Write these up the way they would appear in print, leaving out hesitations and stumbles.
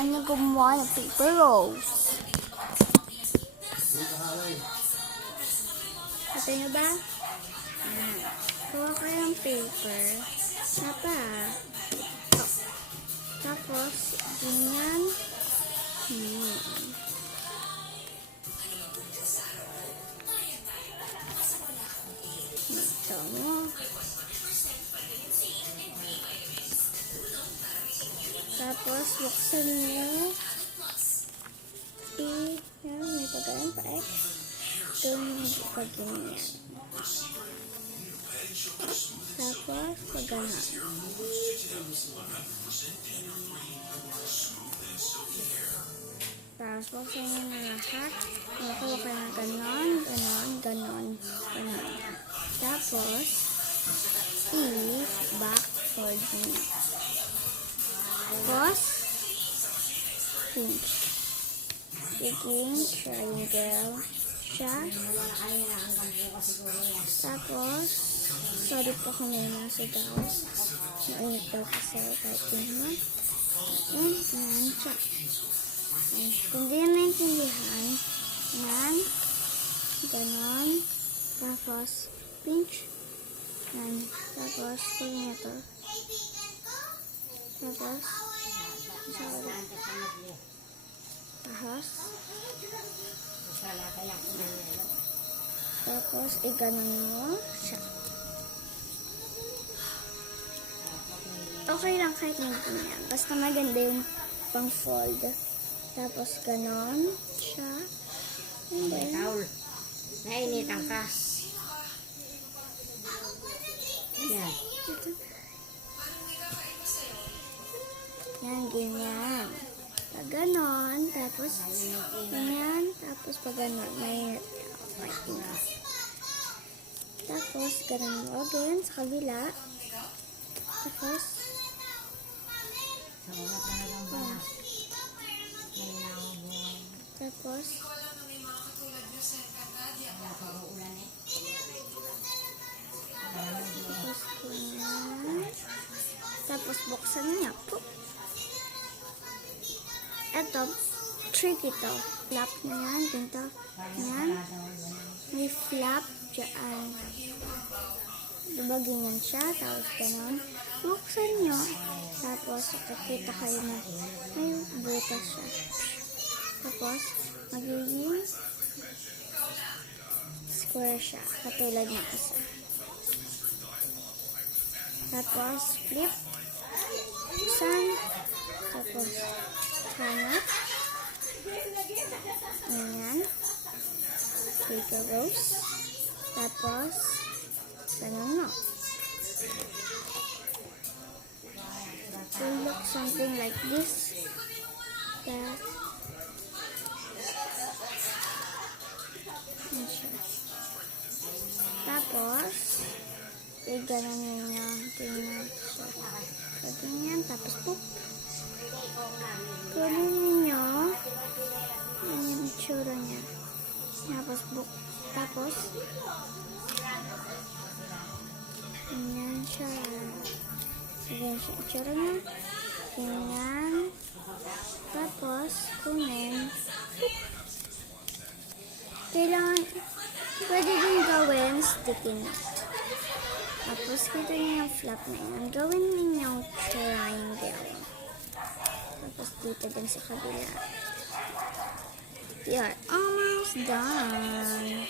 paano gumawa ng paper rose. Ito nyo ba? Kuha kayo ng paper. Tapos, ganyan. Ito mo. Tapos, buksan mo. Yan, may pagkain pa X. Ito yung pag-ganyan. Tapos, pag-ganon. Tapos, buksan nyo na lahat. Makuha ka na ganon, ganon. Tapos, i-backfold nyo. Tapos, pinch. Picking triangle siya. Tapos, sorry po kung may nasa daw. Mainit daw kasi kahit naman. Yan siya. Kung di na naintindihan, yan, ganon. Tapos, pinch. Yan. Tapos, kung nyo to. Tapos, i-ganon mo siya. Okay lang kahit may ganyan. Basta maganda yung pang-fold. Tapos, ganon siya. And then, nainitan ka. Yan. Yan, ganyan. Pag ganon, tapos ganyan, tapos pag ganon, may tapos ganon mo again sa kabila. Tapos tapos buksan niya po. Ito, tricky to. Flap na yan, dito. Yan. May flap dyan. Diba ganyan siya? Tapos ganon. Buksan nyo. Tapos, kakita kayo na may butas siya. Tapos, magiging square siya. Katulad ng isa. Tapos, flip. Buksan. Tapos, hanap. Ayan. Paper rose. Tapos, ganun no. It will look something like this. That. Tapos, ganun nyo. Ganyan siya. Ganyan. Tapos, poop. Kunin ninyo yung itsura niya. Tapos ganyan siya. Ganyan siya itsura niya. Ganyan. Tapos kunin. Kailangan, pwede din gawin sticky note. Tapos kita niyo yung flap na yan. Gawin ninyo yung triangle. Tapos dito din sa kabila. We are almost done.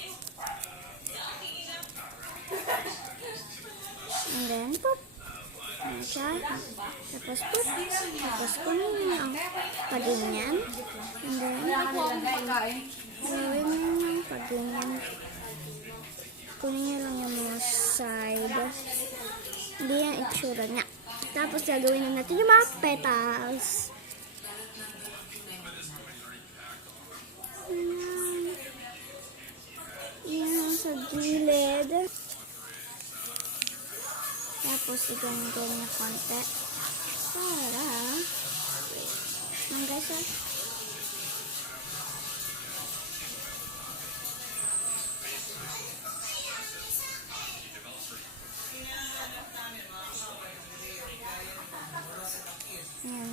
And then, poop. Ayan siya. Tapos, poop. Tapos, kunin niyo ang paganyan. And then, gawin niyo yung paganyan. Kunin niyo lang yung mga side. Hindi yung itsura niya. Tapos, gagawin na natin yung mga petals. Yan sa gilid. Tapos i-ganyan na konti para hanggang sa yan.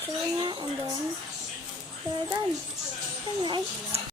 picture niya, and then, we're done. Done, guys.